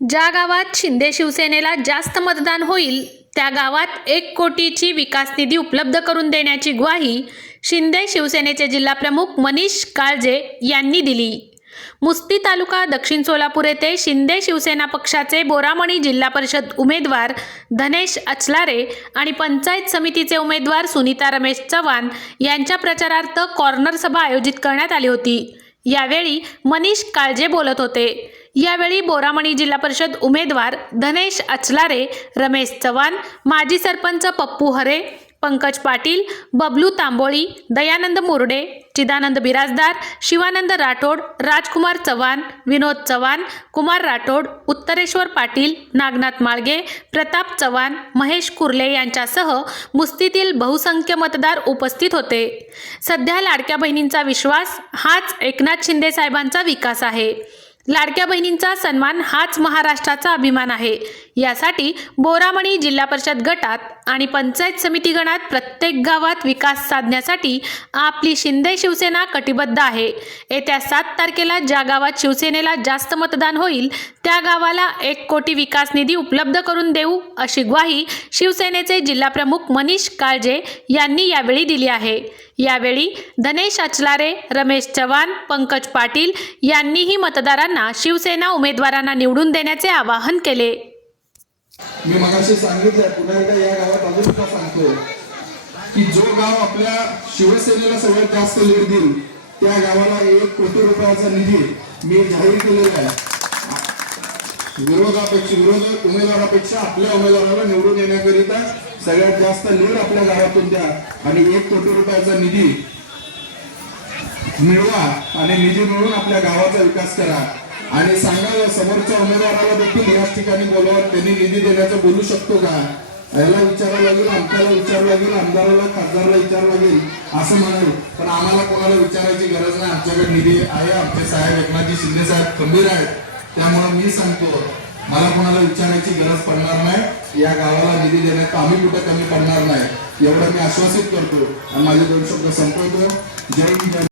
ज्या गावात शिंदे शिवसेनेला जास्त मतदान होईल त्या गावात एक कोटीची विकास निधी उपलब्ध करून देण्याची ग्वाही शिंदे शिवसेनेचे जिल्हाप्रमुख मनीष काळजे यांनी दिली. मुस्ती तालुका दक्षिण सोलापूर येथे शिंदे शिवसेना पक्षाचे बोरामणी जिल्हा परिषद उमेदवार धनेश अचलारे आणि पंचायत समितीचे उमेदवार सुनीता रमेश चव्हाण यांच्या प्रचारार्थ कॉर्नर सभा आयोजित करण्यात आली होती. यावेळी मनीष काळजे बोलत होते. यावेळी बोरामणी जिल्हा परिषद उमेदवार धनेश अचलारे रमेश चव्हाण माजी सरपंच पप्पू हरे पंकज पाटील बबलू तांबोळी दयानंद मुरडे चिदानंद बिराजदार शिवानंद राठोड राजकुमार चव्हाण विनोद चव्हाण कुमार राठोड उत्तरेश्वर पाटील नागनाथ माळगे प्रताप चव्हाण महेश कुर्ले यांच्यासह मुस्तीतील बहुसंख्य मतदार उपस्थित होते. सध्या लाडक्या बहिणींचा विश्वास हाच एकनाथ शिंदे साहेबांचा विकास आहे. लाडक्या बहिणींचा सन्मान हाच महाराष्ट्राचा अभिमान आहे. यासाठी बोरामणी जिल्हा परिषद गटात आणि पंचायत समिती गणात प्रत्येक गावात विकास साधण्यासाठी आपली शिंदे शिवसेना कटिबद्ध आहे. येत्या सात तारखेला ज्या गावात शिवसेनेला जास्त मतदान होईल त्या गावाला एक कोटी विकास निधी उपलब्ध करून देऊ अशी ग्वाही शिवसेनेचे जिल्हाप्रमुख मनीष काळजे यांनी यावेळी दिली आहे. यावेळी धनेश अचलारे रमेश चव्हाण पंकज पाटील यांनीही मतदारांना शिवसेना उमेदवारांना निवडून देण्याचे आवाहन केले. मी मगाशी सांगितलं पुन्हा एकदा या गावात अजून एकदा सांगतो की जो गाव आपल्या शिवसेनेला सगळ्यात जास्त लीड देईल त्या गावाला एक कोटी रुपयाचा निधी मी जाहीर केलेला आहे. विरोधापेक्षा विरोधक उमेदवारापेक्षा आपल्या उमेदवाराला निवडून येण्याकरिता सगळ्यात जास्त लीड आपल्या गावातून द्या आणि एक कोटी रुपयाचा निधी मिळवा आणि निधी मिळवून आपल्या गावाचा विकास करा. आणि सांगा समोरच्या उमेदवाराला देखील याच ठिकाणी बोलवा त्यांनी निधी देण्याचं बोलू शकतो का? याला विचारावं लागेल आमच्याला विचारावं लागेल आमदाराला खासदाराला विचारावं लागेल असं म्हणाल पण आम्हाला कोणाला विचारायची गरज नाही आमच्याकडे निधी आहे आमचे साहेब एकनाथजी शिंदे साहेब खंबीर आहेत. त्यामुळे मी सांगतो मला कोणाला विचारायची गरज पडणार नाही. या गावाला निधी देण्यात आम्ही कुठे कमी पडणार नाही. एवढं मी आश्वासित करतो आणि माझे दोन शब्द संपवतो. जय हिंद जय